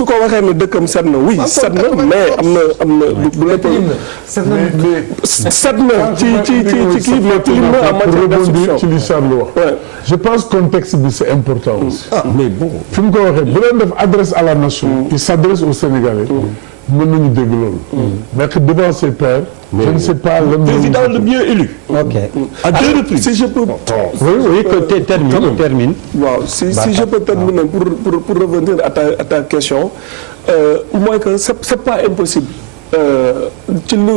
su ko waxee ne dëkkam set na oui set na mais am na du lépp set na ci kii mais tilim na en matière d'instruction ci li Charles wax je pense contexte bi c'est important aussi mais bon fi mu ko waxee bu leen def adresse à la nation il s'adresse aux Sénégalais mën nañu dégg loolu mais que devant ses pairs je ne sais pas le président le mieux élu à 2 reprises si je peux oui que termine waaw si je peux terminer pour revenir à ta question mooy que c'est pas impossible ci lu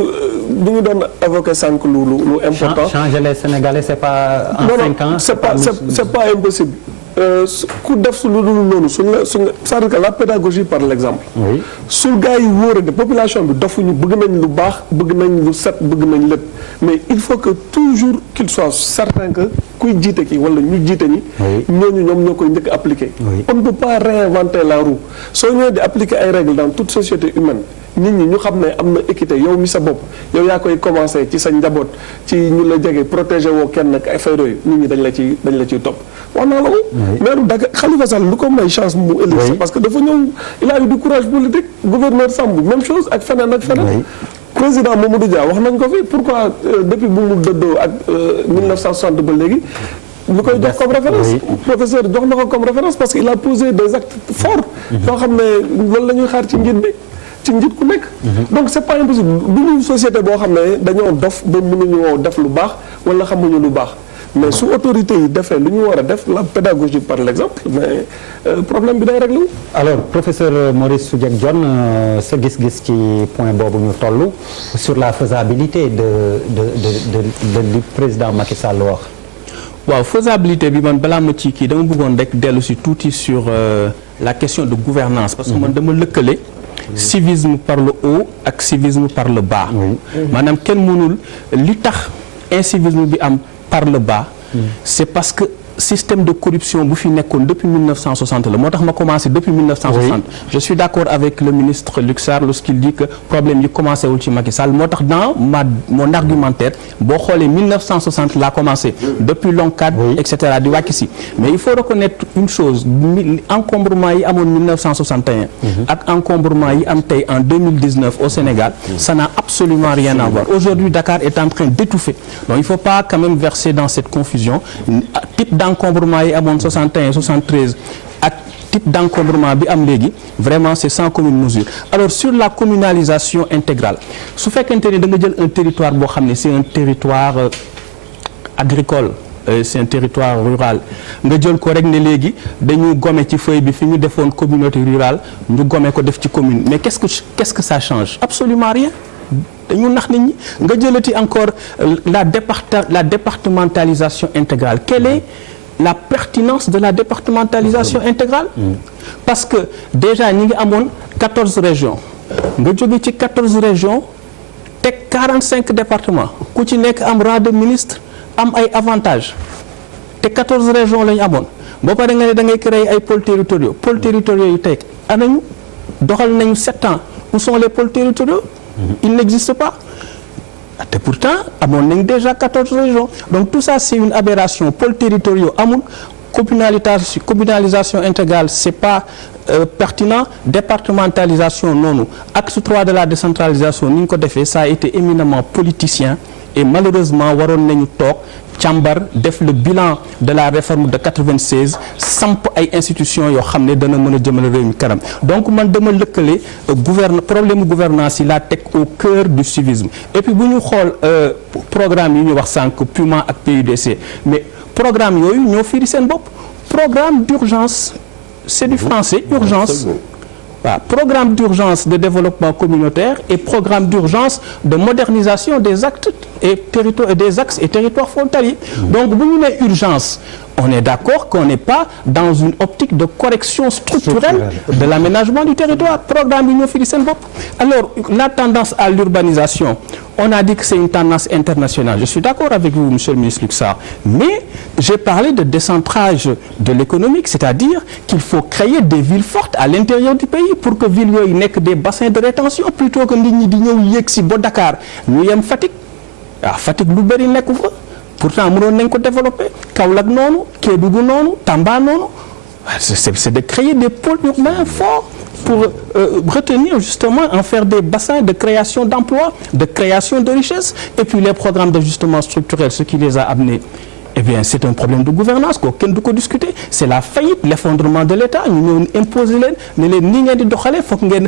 ñu doon évoquer sànq lu important changer les Sénégalais c'est pas en 5 ans c'est pas impossible ku def lu dul noonu suñ la c'est-à-dire que la pédagogie par l'exemple su gars yi wóor de population bi dofuñu bëgg nañ lu baax bëgg nañ lu set bëgg nañ lépp mais il faut que toujours qu'il soit certain que kuy jiite ki wala ñu jiite ñi ñooñu ñoom ñoo koy njëkk appliquer on ne peut pas réinventer la roue soo ñëwee di appliquer ay règles dans toute société humaine nit ñi ñu xam ne am na équité yow mi sa bopp yow yaa koy commencer ci sa njaboot ci ñu la jege protéger woo kenn ak affaire yooyu nit ñi dañ la ciy topp wax naa la ko maire Dakar Khalifa Sall lu ko may chance mu élire parce que dafa ñëw il a eu du courage politique gouverneur Sambou même chose ak feneen président Mamadou Dia wax nañ ko fi pourquoi depuis bu mu dëddoo ak 1960 ba léegi ñu koy jox comme référence professeur jox na ko comme référence parce que il a posé des actes forts yoo xam ne loolu la ñuy xaar ci njiit bi ci njiit ku nekk donc c'est pas impossible du ñu société boo xam ne dañoo dof ba mënuñoo def lu baax wala xamuñu lu baax mais su autorité yi defee lu ñu war a def la pédagogie par l'exemple mais problème bi day réglé wu. alors professeur Maurice Soudieck-Dione sa gis-gis ci point boobu ñu toll sur la faisabilité de li président Macky Sall wax. waaw faisabilité bi man balaa ma ci kii dama bëggoon rek dellu si tuuti sur la question de gouvernance parce que man dama lëkkale civisme par le haut ak civisme par le bas maanaam kenn mënul li tax incivisme bi am par le bas c'est parce que système de corruption bu fi nekkoon depuis 1960 la moo tax ma commencé depuis 1960 je suis d'accord avec le ministre Luc Sarr lorsqu'il dit que problème yi commencé wul ci Macky Sall moo tax dans mon argumentaire boo xoolee 1960 laa commencé depuis l'ONCAD etc di wàcc si mais il faut reconnaître une chose encombrement yi amoon 1961 ak encombrement yi am tey en 2019 au Sénégal ça n'a absolument rien à voir aujourd'hui Dakar est en train d'étouffer donc il faut pas quand même verser dans cette confusion type d'encombrement yi amoon 61 73 ak type d'encombrement bi am léegi vraiment c'est sans commune mesure alors sur la communalisation intégrale su fekkente ni da nga jël un territoire boo xam ne c'est un territoire agricole c'est un territoire rural nga jël ko rek ne léegi dañu gome ci feuille bi fi ñu defoon communauté rurale ñu gome ko def ci commune mais qu'est-ce que ça change absolument rien dañu nax nit ñi nga jëlati encore la départementalisation intégrale quelle est la pertinence de la départementalisation intégrale parce que déjà ñi ngi amoon 14 régions nga jóge ci 14 régions teg 45 départements ku ci nekk am rang de ministre am ay avantages te 14 régions la ñu amoon boo paree nga ne da ngay créer ay pôles territoriaux yu teg anañu doxal nañu 7 ans où sont les pôles territoriaux il n'existe pas te pourtant amoon nañ déjà 14 régions donc tout ça c'est une aberration pôles territoriaux amul communalisation intégrale c'est pas pertinent départementalisation noonu acte 3 de la décentralisation ni ñu ko defee ça a été éminemment politicien et malheureusement waroon nañu toog càmbar def le bilan de la réforme de 96 samp ay institutions yoo xam ne dana mën a jëmale réew mi kanam donc man dama lëkkale problème gouvernance yi laa teg au cœur du civisme et puis bu ñu xool programme yi ñu wax sànq PUMA ak PUDC mais programme yooyu ñoo firi seen bopp programme d'urgence c'est du français urgence waaw programme d'urgence de développement communautaire et programme d'urgence de modernisation des actes et des axes et territoires frontaliers donc bu ñu nee urgence on est d'accord qu'on n'est pas dans une optique de correction structurelle de l'aménagement du territoire programme yi ñoo firi seen bopp alors la tendance à l'urbanisation on a dit que c'est une tendance internationale je suis d'accord avec vous monsieur le ministre Luc Sarr mais j'ai parlé de décentrage de l'économique c'est-à-dire qu'il faut créer des villes fortes à l'intérieur du pays pour que villes yooyu nekk des bassins de rétention plutôt que nit ñi di ñëw yéeg si ba Dakar ñu yem Fatick waaw Fatick lu bëri nekku fa pourtant mënoon nañ ko développer Kaolack noonu Kédougou noonu Tamba noonu c'est de créer des pôles urbains forts pour retenir justement en faire des bassins de création d'emplois, de création de richesses. Et puis les programmes d'ajustement structurel, ce qui les a amenés, eh bien, c'est un problème de gouvernance quoi kenn du ko discuter c'est la faillite l'effondrement de l'État ñu ñëw imposer leen ne leen nii ngeen di doxalee foog ngeen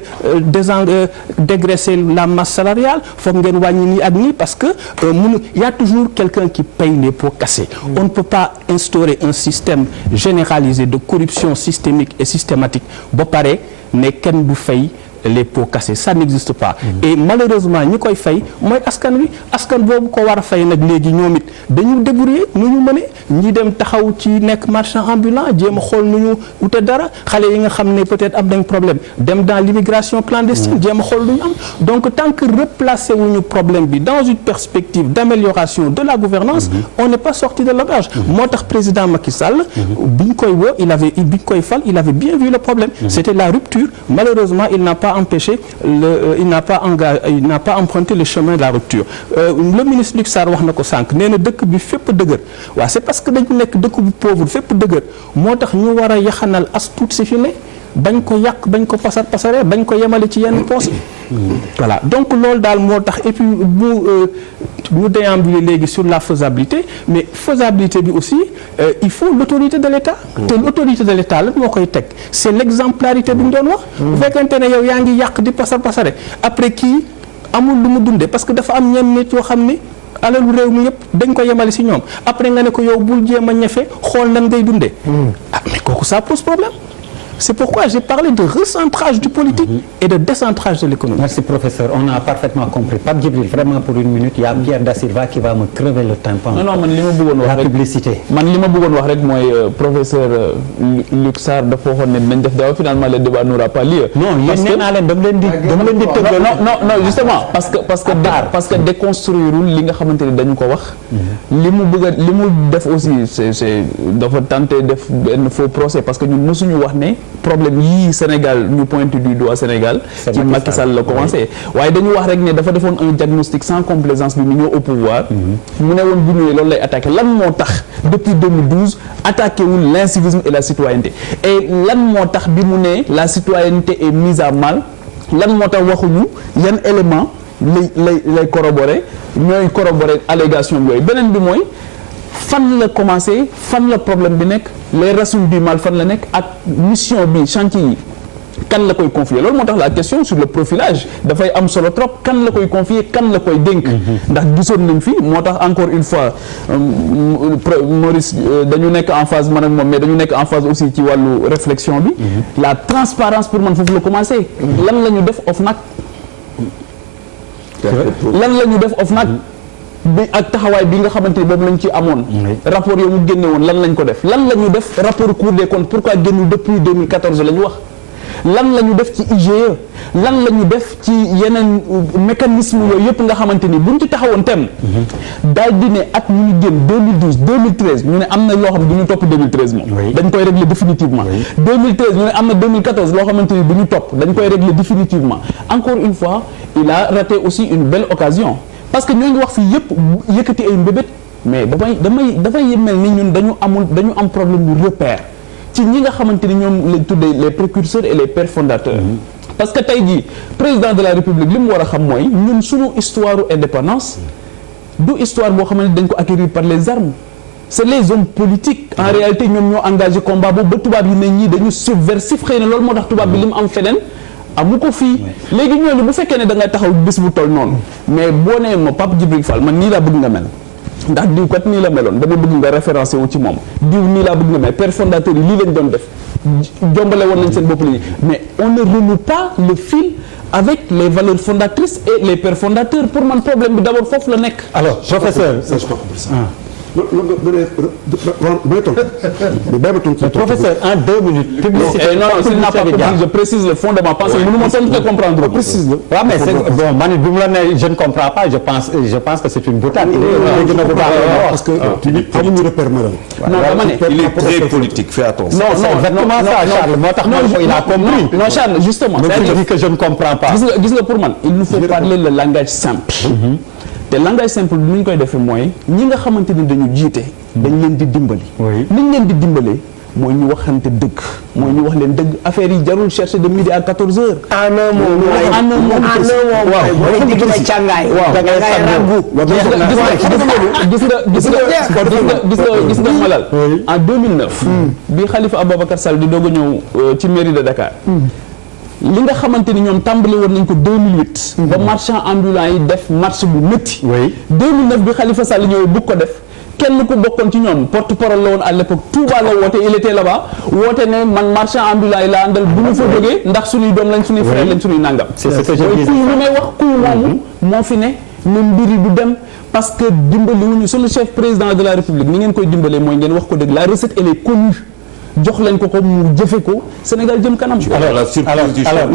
dégraisser la masse salariale foog ngeen wàññi nii ak nii parce que il y a toujours quelqu'un qui paye les pots cassés. On ne peut pas instaurer un système généralisé de corruption systémique et systématique ba pare ne kenn du fay les pots cassés ça n'existe pas. Et malheureusement ñi koy fay mooy askan wi askan boobu ko war a fay nag léegi ñoom it dañu débrouiller nu ñu mëne ñi dem taxaw ci nekk marchand ambulant jéem a xool nu ñu wute dara xale yi nga xam ne peut-être am nañ problème dem dans l'immigration clandestine jéem a xool lu ñu am donc tant que replacer wuñu problème bi dans une perspective d'amélioration de la gouvernance on n'est pas sorti de l'auberge moo tax président Macky Sall biñ koy woo biñ koy fal il avait bien vu le problème c'était la rupture malheureusement il n'a pas emprunté le chemin de la rupture le ministre Luc Sarr wax na ko sànq nee na dëkk bi fépp dëgër waaw c'est parce que dañu nekk dëkk bu pauvre fépp dëgër moo tax ñu war a yaxanal as tuut si fi ne bañ ko yàq bañ ko pasaree bañ ko yemale ci yenn poos voilà donc loolu daal moo tax et puis ñu déambuler léegi sur la faisabilité mais faisabilité bi aussi il faut l'autorité de l'État te l'autorité de l'État la moo koy teg c'est l'exemplarité bi ñu doon wax bu fekkente ne yow yaa ngi yàq di pasare après kii amul lu mu dundee parce que dafa am ñenn nit yoo xam ni alalu réew mi yëpp dañ ko yemale ci ñoom après nga ne ko yow bul jéem a ñefe xool nan ngay dundee mais kooku ça pose problème. C'est pourquoi j'ai parlé de recentrage du politique et de décentrage de l'économie. Merci professeur, on a parfaitement compris. Pape Djibril, vraiment pour une minute, il y a Pierre Da Silva qui va me crever le tympan. Non man li ma bëggoon wax la rek publicité. man li ma bëggoon wax rek mooy professeur Luc Sarr dafa waxoon ne nañ def débat finalement le débat n'aura pas lieu. Non yéen nee naa leen dama leen di tëggal. non justement parce que déconstruire li nga xamante ni dañu ko wax. li mu def aussi c'est dafa tenté def benn faux procès parce que ñun mësuñu wax ne. problème yii Sénégal ñu pointe du doigt Sénégal ci Macky Sall la commencé waaye dañu wax rek ne dafa defoon un diagnostic sans complaisance bi mu ñëw au pouvoir mu ne woon bu ñëwee loolu lay attaqué lan moo tax depuis 2012 attaqué wul l'incivisme et la citoyenneté et lan moo tax bi mu ne la citoyenneté est mise à mal lan moo tax waxuñu yan élément lay corroborer ñooy corroborer allégation bi yooyu beneen bi mooy fan la commencé fan la problème bi nekk les racines du mal fan la nekk ak mission bi chantier yi kan la koy confier loolu moo tax la question sur le profilage dafay am solo trop kan la koy confier kan la koy dénk ndax gisoon nañ fi moo tax encore une fois Maurice dañu nekk en phase man ak moom mais dañu nekk en phase aussi ci wàllu réflexion bi la transparence pour man foofu la commencé lan la ñu def OFNAC bi ak taxawaay bi nga xamante ni boobu lañ ci amoon rapport yow mu génne woon lan lañ ko def lan la ñu def rapport Cour des comptes pourquoi génnul depuis 2014 la ñu wax lan la ñu def ci IGE lan la ñu def ci yeneen mécanisme yooyu yëpp nga xamante ni buñ ci taxawoon tem daal di ne at ñu ñu génn 2012 2013 ñu ne am na loo xam ne du ñu topp 2013 moom dañ koy régler définitivement 2013 ñu ne am na 2014 loo xamante ni du ñu topp dañ koy régler définitivement encore une fois il a raté aussi une belle occasion parce que ñoo ngi wax fii yëpp yëkkati ay mbébét mais dafay mel ni ñun dañu am problème bu repère ci ñi nga xamante ni ñoom lañ tuddee les précurseurs et les pères fondateurs parce que tey jii président de la république li mu war a xam mooy ñun suñu histoire indépendance du histoire boo xamante ni dañ ko acquérir par les armes c'est les hommes politiques en réalité ñoom ñoo engagé combat boobu ba tubaab yi ne ñii dañu subversif xëy na loolu moo tax tubaab bi li mu am feneen amu ko fii léegi ñooñu bu fekkee ne da ngay taxaw bés bu toll noonu mais boo nee ma Pape Djibril Fall man nii laa bëgg nga mel ndax diw kat nii la meloon dama bëgg nga référencé wu ci moom diw nii laa bëgg nga mel père fondateur yi lii lañ doon def jombale woon nañ seen bopp la mais on ne renoue pas le fil avec les valeurs fondatrices et les pères fondateurs pour man problème bi d'abord foofu la nekk. Alors professeur. Professeur en 2 minutes. publicité s'il n'a pas compris je précise le fond de ma pensée mënu ma sonn te comprendre précise le. waaw mais c'est bon man bi mu la ne je ne comprends pas je pense que c'est une boutade. parce que amuñu repère moral. non dama ne il est très politique fais attention. non exactement ça Charles moo tax il a compris. non Charles justement. c'est-à-dire que je ne comprends pas. gis nga pour man il nous faut parler le langage simple. te langage simple bi ni ñu koy defee mooy ñi nga xamante ni dañu jiite dañ leen di dimbali. ni ñu leen di dimbalee mooy ñu waxante dëgg mooy ñu wax leen dëgg affaire yi jarul chercher de midi à 14 heures. ah non moom gis nga Malal en 2009 bi Khalifa Ababacar Sall di doog a ñëw ci mairie de Dakar li nga xamante ni ñoom tàmbali woon nañ ko 2008 ba marchand ambulant yi def marche bu métti 2009 bi Khalifa Sall ñëwee bëgg ko def kenn ku bokkoon ci ñoom porte-parole la woon à l'époque Touba la woote il était là-bas woote ne man marchand ambulant yi laa àndal bu ñu fa jógee ndax suñuy doom lañ suñuy frère lañ suñuy nàngam kuy lu may wax kuy moomu moo fi ne ne mbiri du dem parce que dimbali wuñu suñu chef président de la République ni ngeen koy dimbalee mooy ngeen wax ko dëgg la recette elle est connue jox leen ko mu jëfe ko Sénégal jëm kanam. Alors la surprise du chef. Alors,